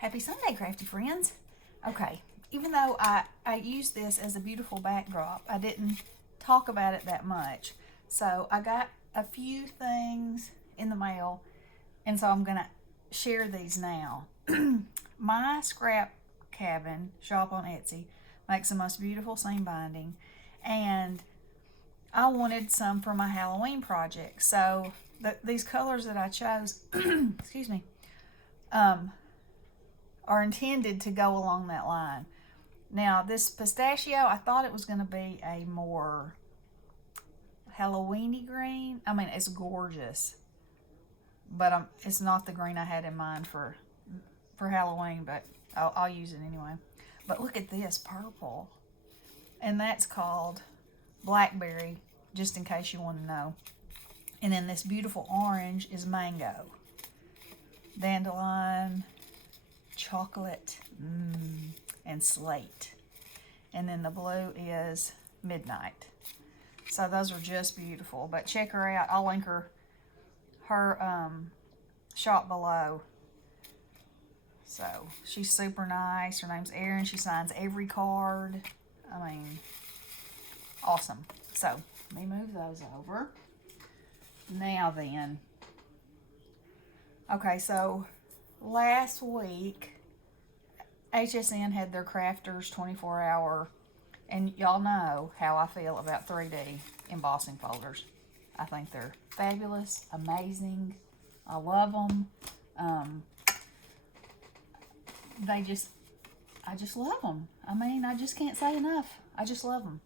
Happy Sunday, crafty friends. Okay, even though I used this as a beautiful backdrop, I didn't talk about it that much. So I got a few things in the mail, and so I'm going to share these now. My scrap cabin shop on Etsy makes the most beautiful seam binding, and I wanted some for my Halloween project. So these colors that I chose, excuse me, are intended to go along that line. Now, this pistachio, I thought it was going to be a more Halloweeny green. I mean, it's gorgeous, but it's not the green I had in mind for Halloween, but I'll use it anyway. But look at this purple, and that's called blackberry, just in case you want to know. And then this beautiful orange is mango, dandelion, chocolate, and slate. And then the blue is midnight. So those are just beautiful. But check her out. I'll link her shop below. So she's super nice. Her name's Erin. She signs every card. I mean, awesome. So let me move those over. Now then. Okay, so last week, HSN had their Crafters 24-hour, and y'all know how I feel about 3D embossing folders. I think they're fabulous, amazing. I love them. I just love them. I mean, I just can't say enough. I just love them.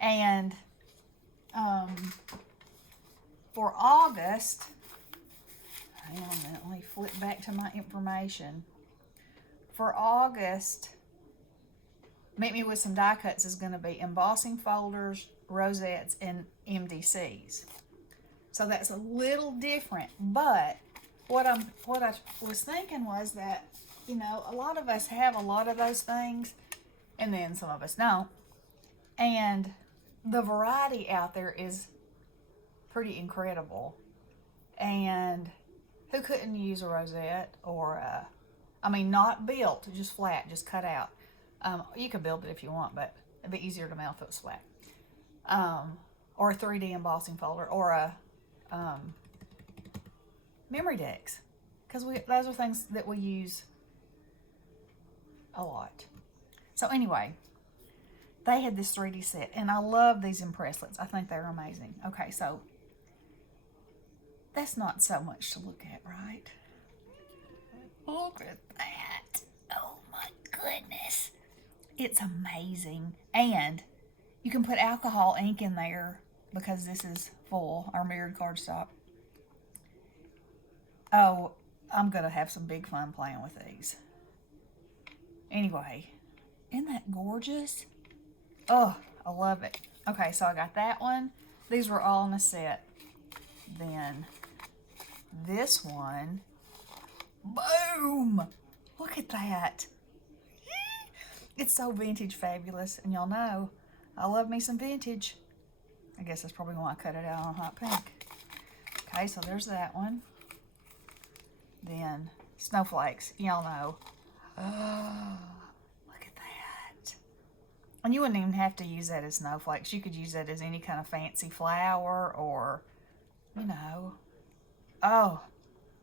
And for August, hang on a minute, let me flip back to my information. For August, Meet Me With Some Die Cuts is going to be embossing folders, rosettes, and MDCs. So that's a little different, but what I was thinking was that, you know, a lot of us have a lot of those things, and then some of us don't. And the variety out there is pretty incredible. And who couldn't use a rosette or not built, just flat, just cut out. You could build it if you want, but it'd be easier to mail if it was flat. Or a 3D embossing folder, or a MemoryDex, because those are things that we use a lot. So anyway, they had this 3D set, and I love these impresslets. I think they're amazing. Okay, so that's not so much to look at, right? Look at that. Oh my goodness. It's amazing. And you can put alcohol ink in there because this is full, our mirrored cardstock. Oh, I'm going to have some big fun playing with these. Anyway, isn't that gorgeous? Oh, I love it. Okay, so I got that one. These were all in a set. Then this one, boom! Look at that. It's so vintage fabulous, and y'all know I love me some vintage. I guess that's probably why I cut it out on hot pink. Okay, so there's that one. Then snowflakes, y'all know. Oh, look at that. And you wouldn't even have to use that as snowflakes. You could use that as any kind of fancy flower, or, you know. Oh,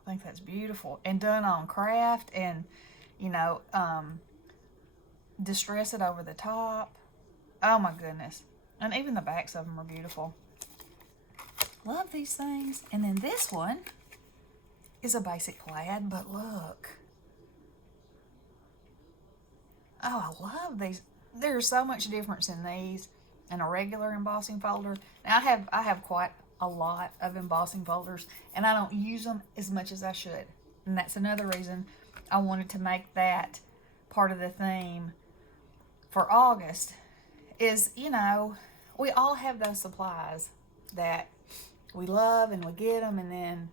I think that's beautiful. And done on craft, and, you know, distress it over the top. Oh my goodness. And even the backs of them are beautiful. Love these things. And then this one is a basic plaid, but look. Oh, I love these. There's so much difference in these and a regular embossing folder. Now I have quite a lot of embossing folders, and I don't use them as much as I should. And that's another reason I wanted to make that part of the theme for August. Is, you know, we all have those supplies that we love, and we get them, and then,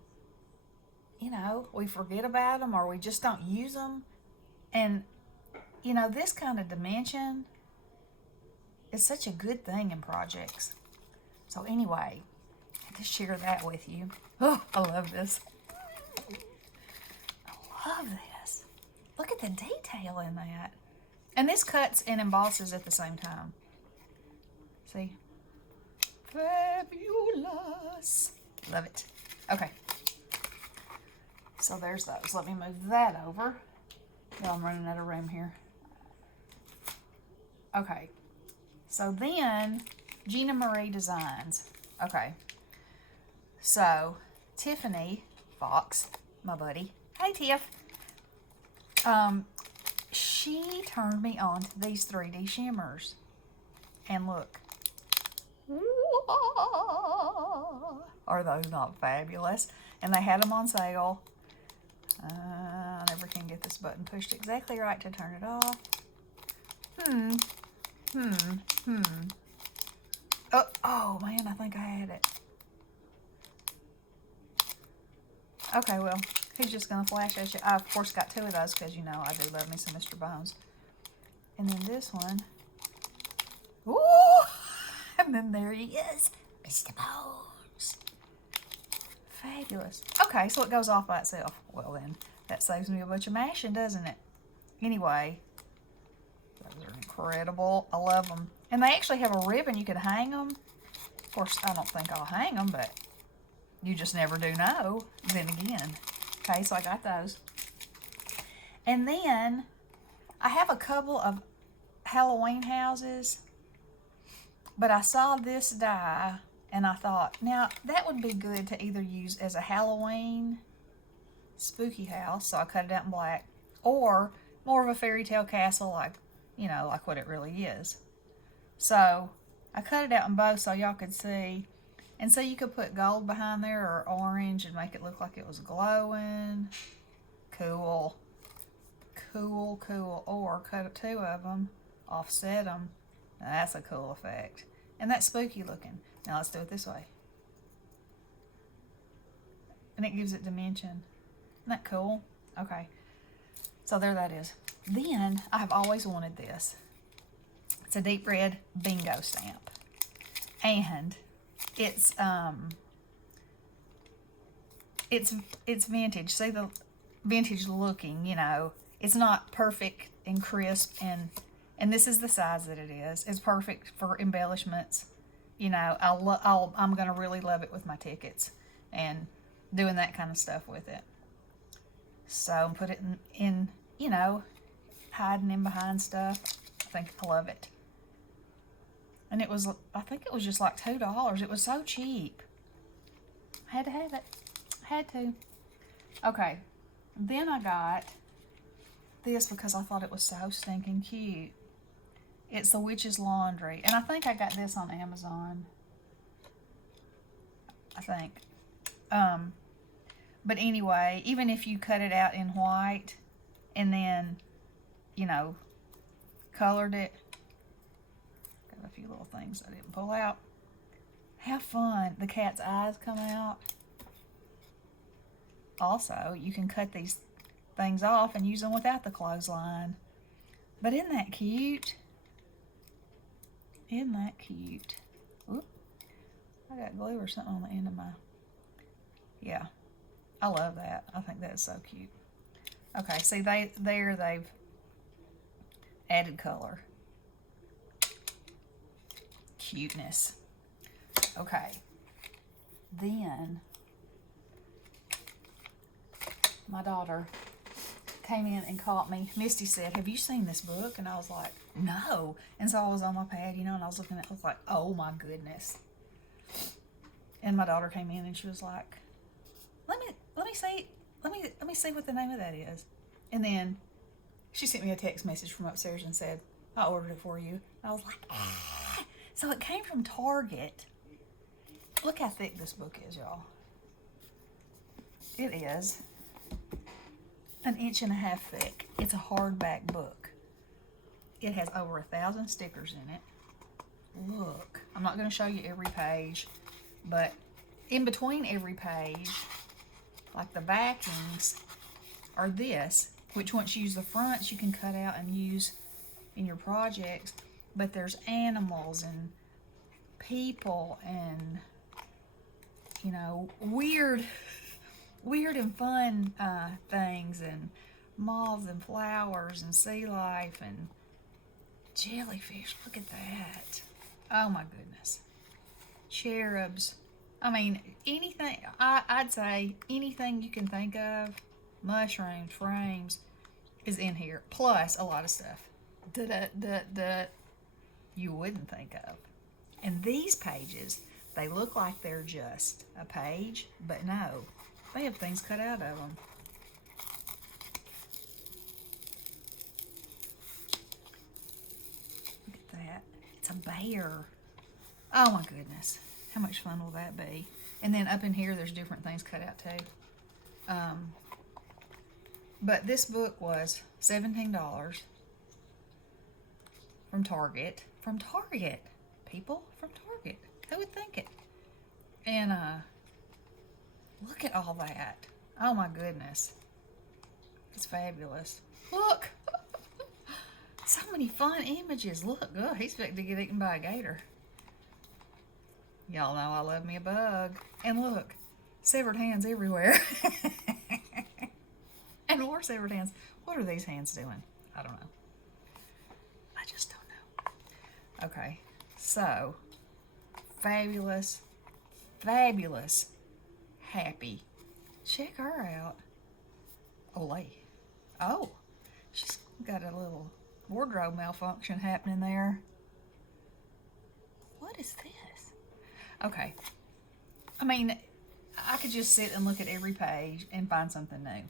you know, we forget about them, or we just don't use them. And, you know, this kind of dimension is such a good thing in projects. So anyway, I just share that with you. Oh, I love this. I love this. Look at the detail in that. And this cuts and embosses at the same time. See? Fabulous. Love it. Okay. So there's those. Let me move that over. Yeah, I'm running out of room here. Okay. So then, Gina Marie Designs. Okay. So, Tiffany Fox, my buddy. Hey, Tiff. She turned me on to these 3D shimmers. And look. Are those not fabulous? And they had them on sale. I never can get this button pushed exactly right to turn it off. Oh man, I think I had it. Okay, well, he's just going to flash at you. I, of course, got 2 of those because, you know, I do love me some Mr. Bones. And then this one. Ooh! And then there he is, Mr. Bones. Fabulous. Okay, so it goes off by itself. Well, then, that saves me a bunch of mashing, doesn't it? Anyway, those are incredible. I love them. And they actually have a ribbon. You can hang them. Of course, I don't think I'll hang them, but you just never do know. Then again. Okay, so I got those. And then I have a couple of Halloween houses, but I saw this die and I thought, now that would be good to either use as a Halloween spooky house, so I cut it out in black, or more of a fairy tale castle, like, you know, like what it really is. So I cut it out in both so y'all could see. And so you could put gold behind there or orange and make it look like it was glowing. Cool. Cool, cool. Or cut 2 of them, offset them. Now that's a cool effect. And that's spooky looking. Now let's do it this way. And it gives it dimension. Isn't that cool? Okay. So there that is. Then I have always wanted this. It's a deep red bingo stamp. And it's vintage. See the vintage looking, you know. It's not perfect and crisp, and this is the size that it is. It's perfect for embellishments. You know, I'm gonna really love it with my tickets and doing that kind of stuff with it. So put it in you know, hiding in behind stuff. I think I love it. And it was, I think it was just like $2. It was so cheap. I had to have it. Had to. Okay. Then I got this because I thought it was so stinking cute. It's the Witch's Laundry. And I think I got this on Amazon. I think. But anyway, even if you cut it out in white and then, you know, colored it. Got a few little things I didn't pull out. Have fun. The cat's eyes come out. Also, you can cut these things off and use them without the clothesline. But isn't that cute? Isn't that cute? Oop. I got glue or something on the end of my... Yeah. I love that. I think that's so cute. Okay, see, they've added color. Cuteness. Okay. Then my daughter came in and caught me. Misty said, "Have you seen this book?" And I was like, "No." And so I was on my pad, you know, and I was looking at it. I was like, "Oh my goodness." And my daughter came in and she was like, let me see what the name of that is. And then she sent me a text message from upstairs and said, "I ordered it for you." And I was like, ah. So it came from Target. Look how thick this book is, y'all. It is 1.5 inches thick. It's a hardback book. It has over 1,000 stickers in it. Look, I'm not going to show you every page, but in between every page, like the backings, are this, which once you use the fronts, you can cut out and use in your projects. But there's animals and people and, you know, weird and fun things and moths and flowers and sea life and jellyfish. Look at that. Oh my goodness. Cherubs. I mean, anything, I'd say anything you can think of, mushrooms, frames, is in here. Plus a lot of stuff that you wouldn't think of. And these pages, they look like they're just a page, but no, they have things cut out of them. Look at that. It's a bear. Oh my goodness. How much fun will that be? And then up in here, there's different things cut out too. But this book was $17 from Target. From Target. People from Target. Who would think it? And look at all that. Oh my goodness. It's fabulous. Look. So many fun images. Look. Oh, he's expecting to get eaten by a gator. Y'all know I love me a bug. And look. Severed hands everywhere. And more severed hands. What are these hands doing? I don't know. I just don't know. Okay. So, fabulous, fabulous, happy. Check her out. Olay. Oh, she's got a little wardrobe malfunction happening there. What is this? Okay. I mean, I could just sit and look at every page and find something new.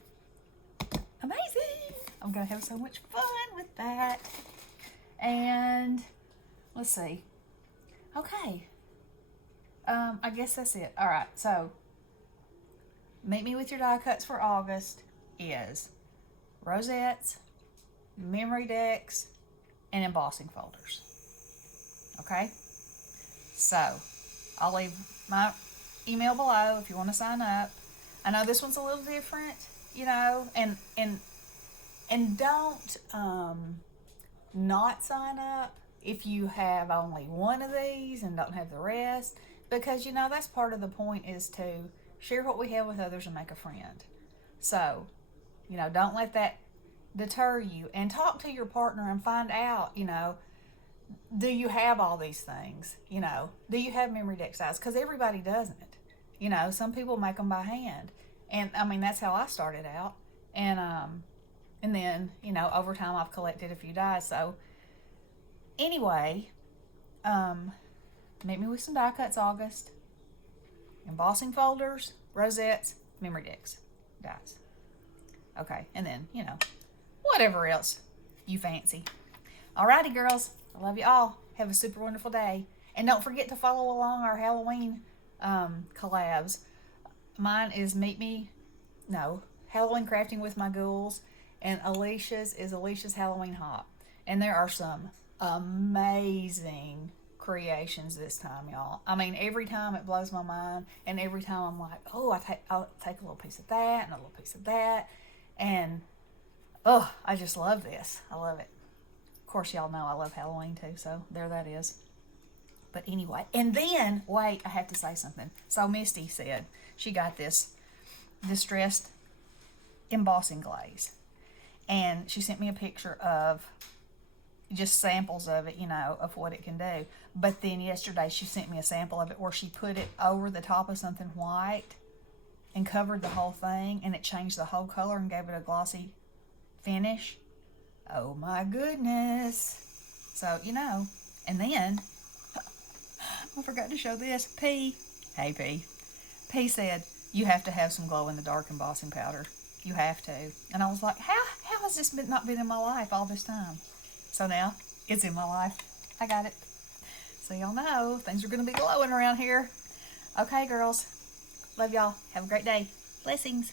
Amazing! I'm going to have so much fun with that. And let's see. Okay. I guess that's it. All right. So, meet me with your die cuts for August is rosettes, MemoryDex, and embossing folders. Okay? So, I'll leave my email below if you want to sign up. I know this one's a little different, you know, and don't not sign up if you have only one of these and don't have the rest, because you know that's part of the point, is to share what we have with others and make a friend. So, you know, don't let that deter you, and talk to your partner and find out, you know, do you have all these things? You know, do you have MemoryDex size? Because everybody doesn't. You know, some people make them by hand, and I mean that's how I started out, and then, you know, over time I've collected a few dies. So anyway, meet me with some die cuts August, embossing folders, rosettes, MemoryDex dies. Okay, and then, you know, whatever else you fancy. Alrighty, girls. I love you all. Have a super wonderful day. And don't forget to follow along our Halloween collabs. Mine is Halloween Crafting with My Ghouls. And Alicia's is Alicia's Halloween Hop. And there are some amazing creations this time, y'all. I mean, every time it blows my mind. And every time I'm like, oh, I'll take a little piece of that and a little piece of that. And, oh, I just love this. I love it. Of course, y'all know I love Halloween too, so there that is. But anyway, and then, wait, I have to say something. So Misty said she got this distressed embossing glaze. And she sent me a picture of just samples of it, you know, of what it can do. But then yesterday she sent me a sample of it where she put it over the top of something white and covered the whole thing, and it changed the whole color and gave it a glossy finish. Oh my goodness. So, you know, and then I forgot to show this. P. Hey, P. P said, you have to have some glow-in-the-dark embossing powder. You have to. And I was like, how has this not been in my life all this time? So now, it's in my life. I got it. So y'all know, things are going to be glowing around here. Okay, girls. Love y'all. Have a great day. Blessings.